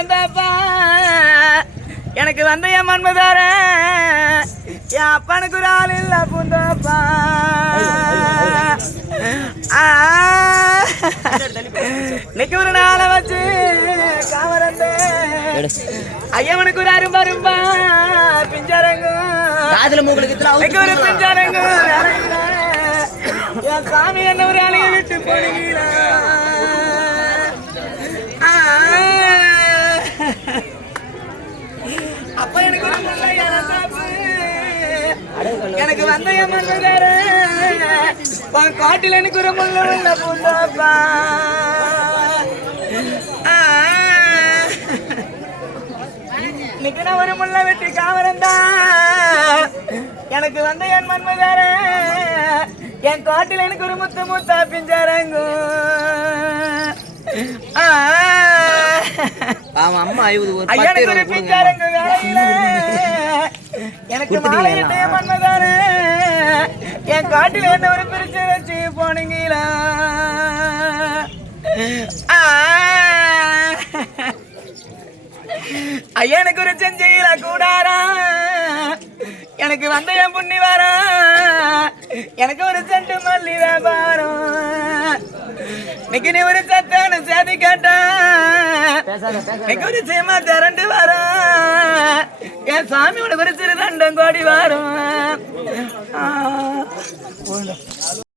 ஏந்தாப்பா எனக்கு வந்த என் மன்மதார. என் அப்பனுக்கு ஒரு ஆள் இல்ல பூந்தாப்பா. இன்னைக்கு ஒரு நாளை வச்சு காமரந்தே ஐயவனுக்கு ஒரு அரும்பா அரும்பா. பிஞ்சரங்கும் காதுல மூங்களுக்கு இன்னைக்கு ஒரு பிஞ்சரங்கும் என் சாமி என்ன ஒரு அழகை விட்டு போனீங்களா? எனக்கு வந்த என் காட்டில் எனக்கு ஒரு முள்ள உள்ள பூந்தாப்பா. ஒரு முள்ள வெட்டி காவரந்தா எனக்கு வந்த என் மன்மதார. என் காட்டில் எனக்கு ஒரு முத்து முத்தா பிஞ்சாரங்கும். அவன் அம்மா ஐவது ஒரு பத்து வேலையில. எனக்கு மாலையிட்டே மன்மதாரே என் காட்டில் என்ன ஒரு பிரிச்சு வச்சு போனீங்களா. ஐயா எனக்கு ஒரு செஞ்சையில கூடாரா? எனக்கு வந்த என் புண்ணி வரா? எனக்கு ஒரு செண்டு மல்லி வியாபாரம் இன்னைக்கு நீ ஒரு சத்தான சேதி கேட்டா? இன்னைக்கு ஒரு திரண்டு வரா என் சாமியோட உனக்கு ஒரு கோடி வரும்.